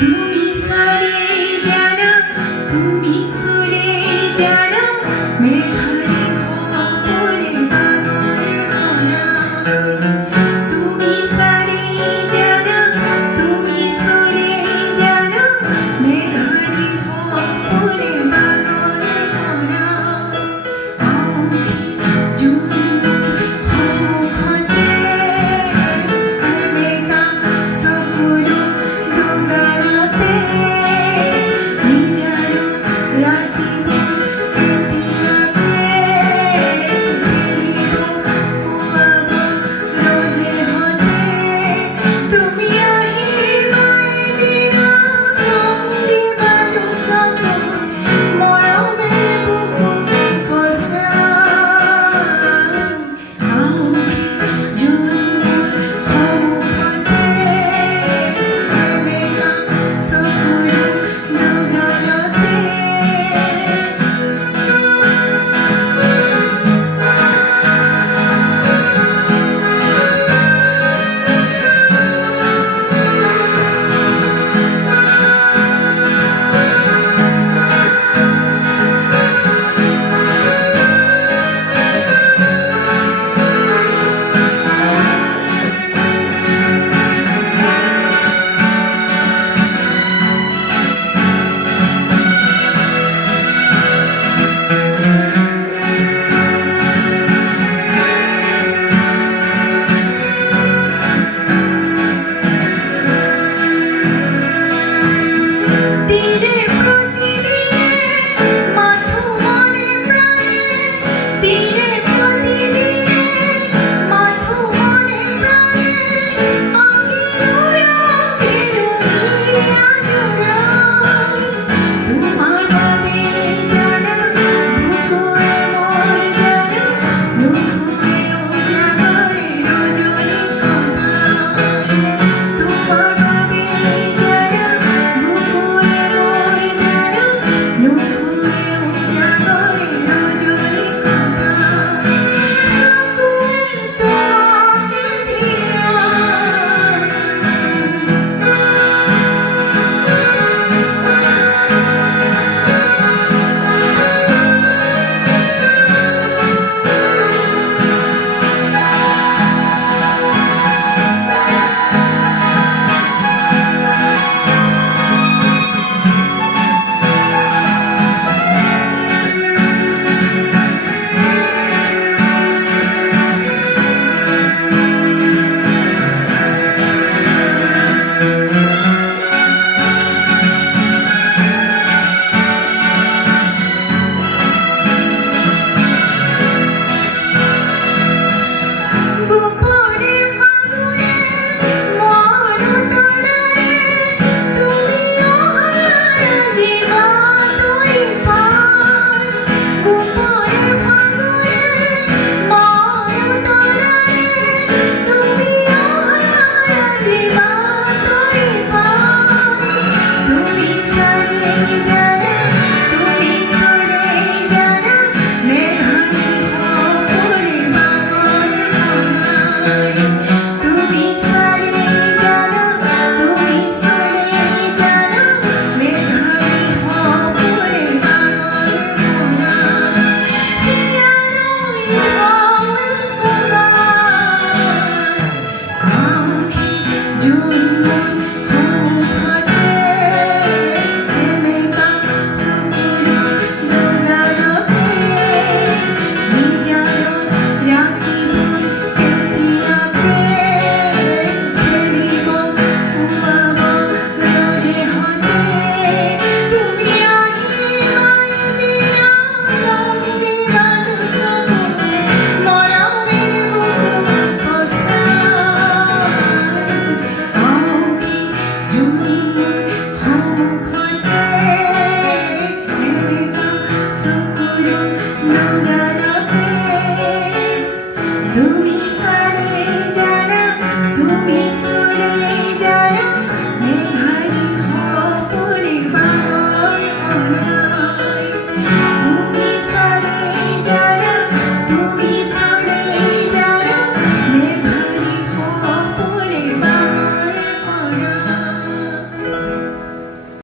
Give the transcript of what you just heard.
তুমি সারে জানা তুমি সুরে জানা মেঘারে খবরে বাদল ভরা তুমি সারে জানা তুমি সুরে জানা মেঘারে খবরে বাদল ভরা আউখি জুনু হতে মেঘা সকুরু দুগালতে নিজারু রাতিব এতিয়াকে এৰিব পুৱাব ৰ'দে হতে তুমি আহিবা এদিনা ৰং দিবা দুচকুত মৰমেৰে বুকুত বচাই আউখি জোনবোৰ সন্মুখতে মেঘা চকুৰো দুগালতে তীরে প্রতিদিনে মাথু মরে প্রাণে তীরে প্রতিদিনে মাথু মরে প্রাণে আঙ্গিরু আজুরাই তোমার বাবে জানা বুকুরে মোর জানা নুখুরে উজাগরে রজনী কন্যাই তোমার বাবে জানা বুকুরে মোর জানা নুখুরে উজাগরে রজনী কন্যাই সকুয়ে তোমাকে দিয়া গোপনে ফাগুনে মরুতলারে তুমি অহারা জীবা তরি পাই গোপনে ফাগুনে মরুতলারে তুমি অহারা জীবা তরি পাই তুমি সারে জানা তুমি সুরে জানা মেঘারে খবরে বাদল ভরাই তুমি সারে জানা তুমি সুরে জানা মেঘারে খবরে বাদল ভরাই হিয়ারই হাওয়ে কোলায় আউখি জুনমুন হতে মেঘা চকুৰো দুগালতে নিজাৰো ৰাখিব এতিয়াকে এৰিব পুৱাব ৰ'দে হতে তুমি আহিবা এদিনা ৰং দিবা দুচকুত মৰমেৰে বুকুত বচাই আউখি জোন